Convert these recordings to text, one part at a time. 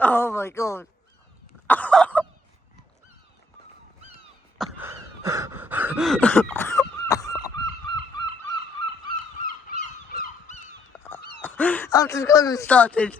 Oh my god. I've just got it started.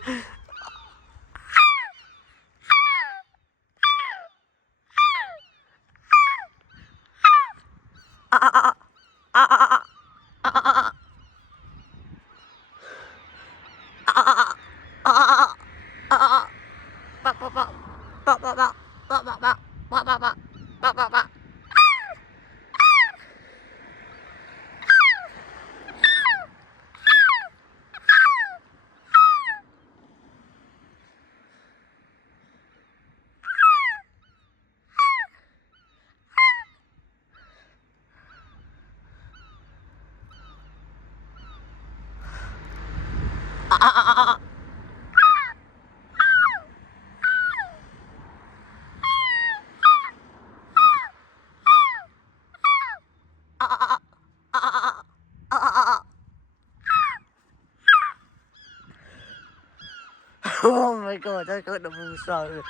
Oh my god, I got the ball started.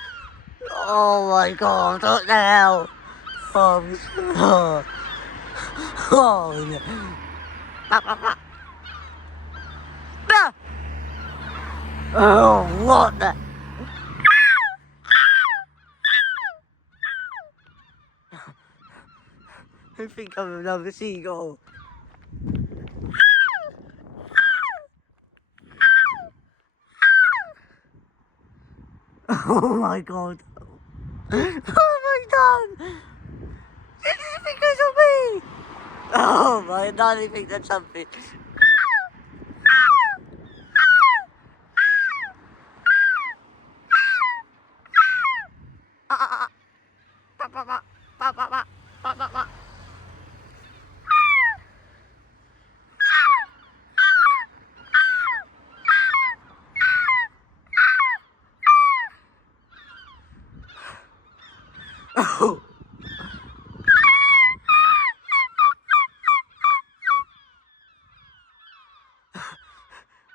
Oh my god, what the hell? Oh, oh yeah. Oh, what the? I think I'm another seagull. Oh my god. What have I done? Did you think it was me? Oh my, now I think that's something. Oh.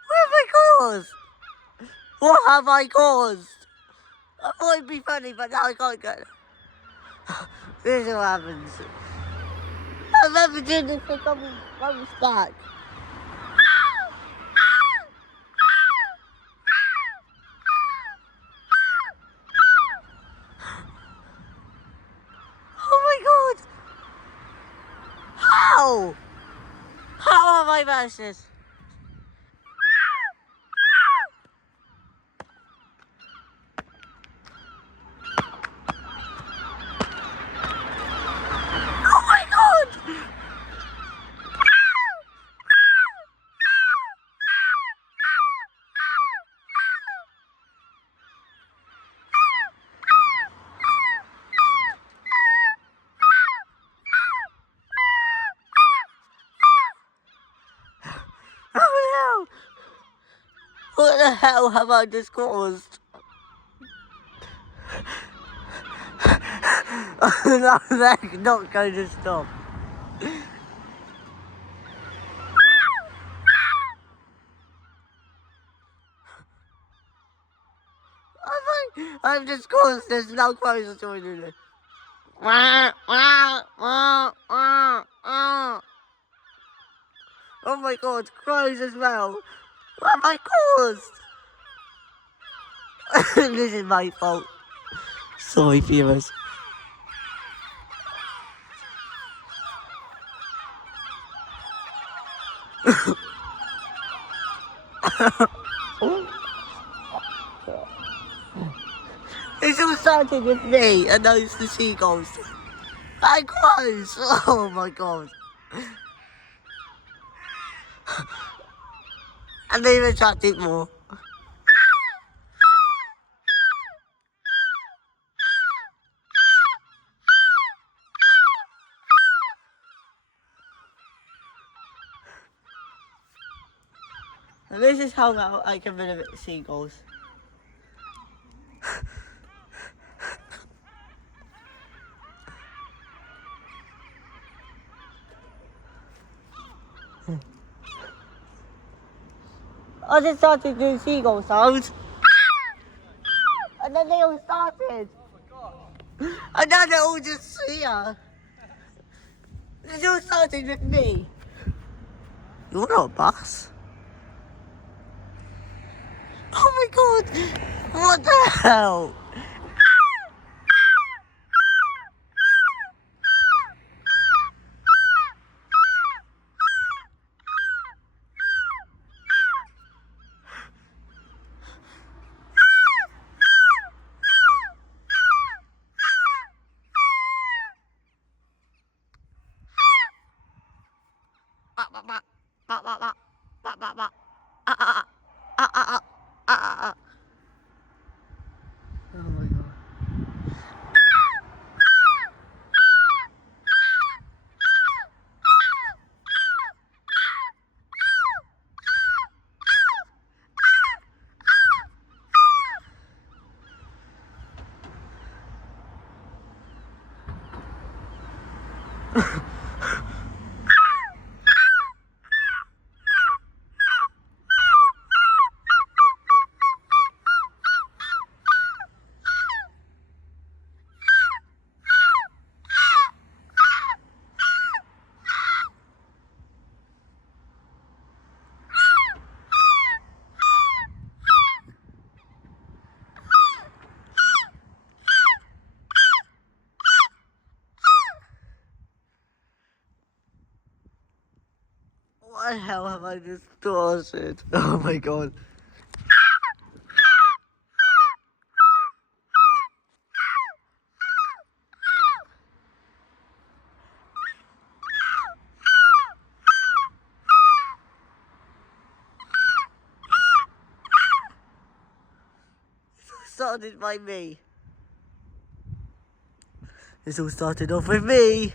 What have I caused? What have I caused? I thought it'd be funny, but now I can't get it. This is what happens. I've never done this for comes back. Oh my god! How? How have I managed this? Oh my god! Oh no! What the hell have I just caused? No, that's not going to stop. I've just caused this, now crows are joining it. Oh my god, crows as well. What have I caused? This is my fault. Sorry, viewers. It's all started with me, and now it's the seagulls. And crows! Oh my god. And they've attracted more. And this is how well I can rid of seagulls. I just started doing seagull sounds. And then they all started. And now they're all just here. They all started with me. You're not a bus. Oh my god. What the hell? Oh my god. What the hell have I just started? Oh my god. Started by me. This all started off with me.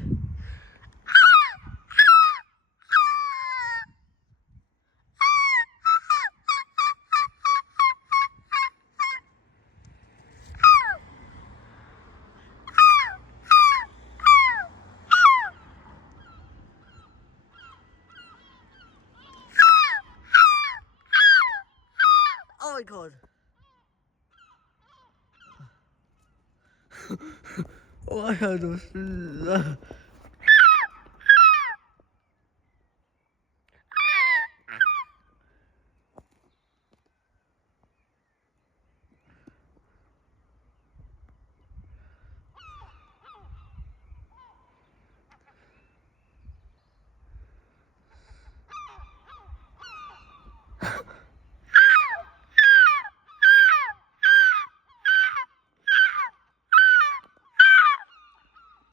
Oh my god. Oh, I had a